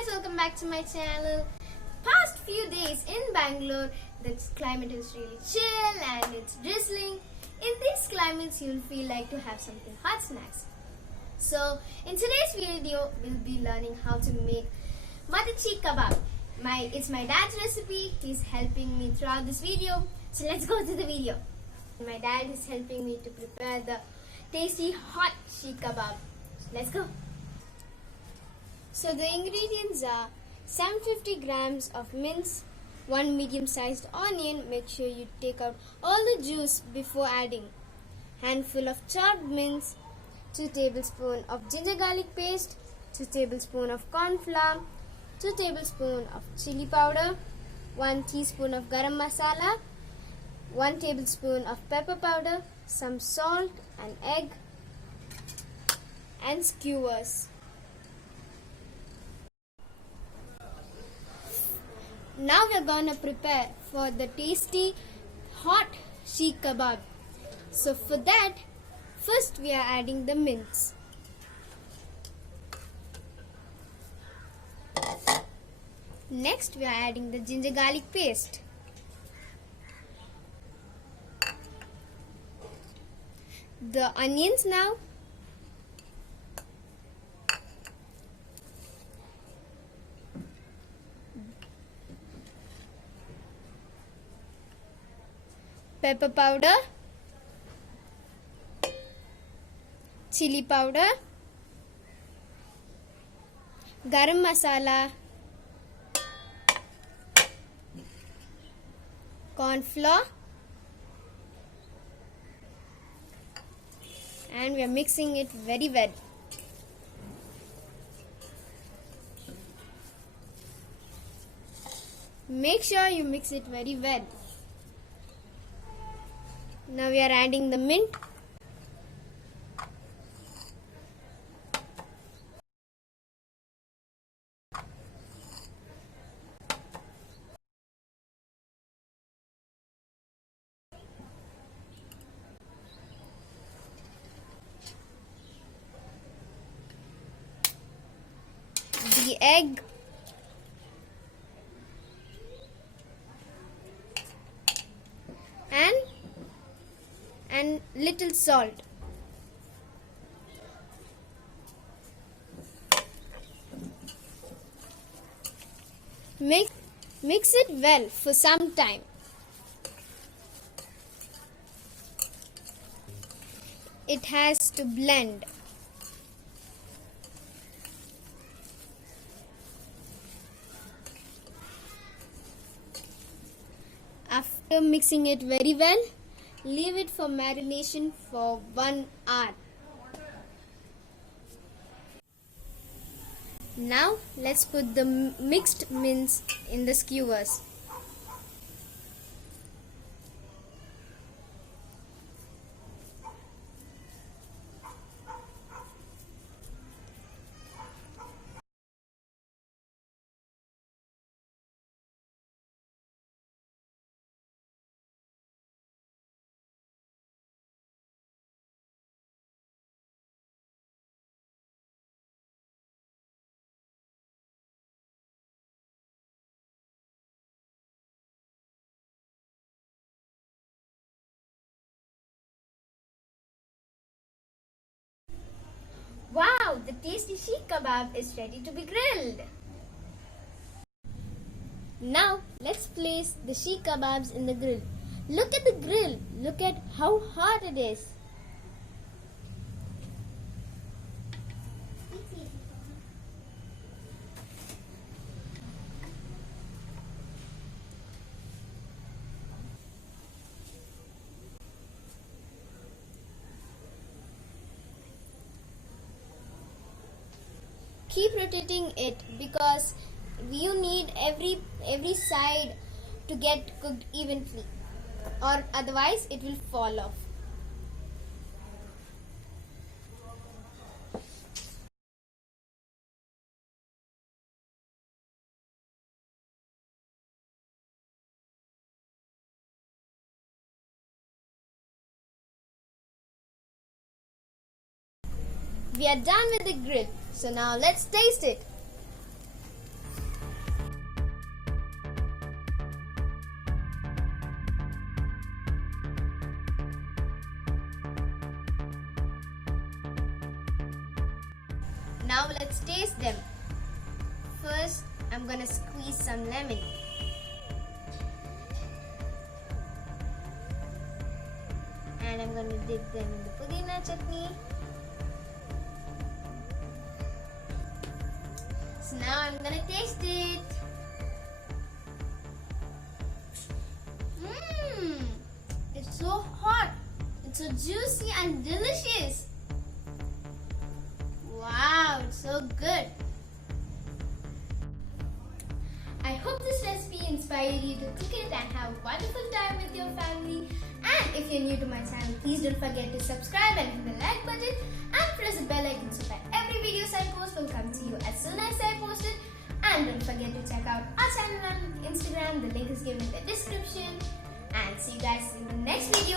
guys, welcome back to my channel. Past few days in Bangalore, the climate is really chill and it's drizzling. In these climates, you'll feel like to have something hot snacks. So, in today's video, we'll be learning how to make Mutton Seekh Kabab. It's my dad's recipe. He's helping me throughout this video. So let's go to the video. My dad is helping me to prepare the tasty hot Seekh Kabab. Let's go. So the ingredients are 750 grams of mince, 1 medium-sized onion. Make sure you take out all the juice before adding. Handful of chopped mince, 2 tablespoons of ginger garlic paste, 2 tablespoons of corn flour, 2 tablespoons of chili powder, 1 teaspoon of Garam Masala, 1 tablespoon of pepper powder, some salt, an egg, and skewers. Now we are going to prepare for the tasty hot Seekh Kabab. So for that, first we are adding the mince. Next we are adding the ginger garlic paste. The onions now. Pepper powder, chili powder, garam masala, corn flour, and we are mixing it very well. Make sure you mix it very well. Now we are adding the mint. The egg. And little salt. Mix it well for some time. It has to blend. After mixing it very well, leave it for marination for 1 hour. Now let's put the mixed mince in the skewers. Wow, the tasty Seekh Kabab is ready to be grilled. Now, let's place the Seekh Kababs in the grill. Look at the grill. Look at how hot it is. Keep rotating it because you need every side to get cooked evenly, or otherwise it will fall off. We are done with the grill. So now let's taste it. Now let's taste them. First, I'm gonna squeeze some lemon. And I'm gonna dip them in the pudina chutney. So now I'm gonna taste it. It's so hot. It's so juicy and delicious. Wow, it's so good. I hope this recipe inspired you to cook it and have a wonderful time with your family. And if you're new to my channel, please don't forget to subscribe and hit the like button and press the bell icon so that every video I post will come to you as soon as I post it. And don't forget to check out our channel on Instagram. The link is given in the description. And see you guys in the next video.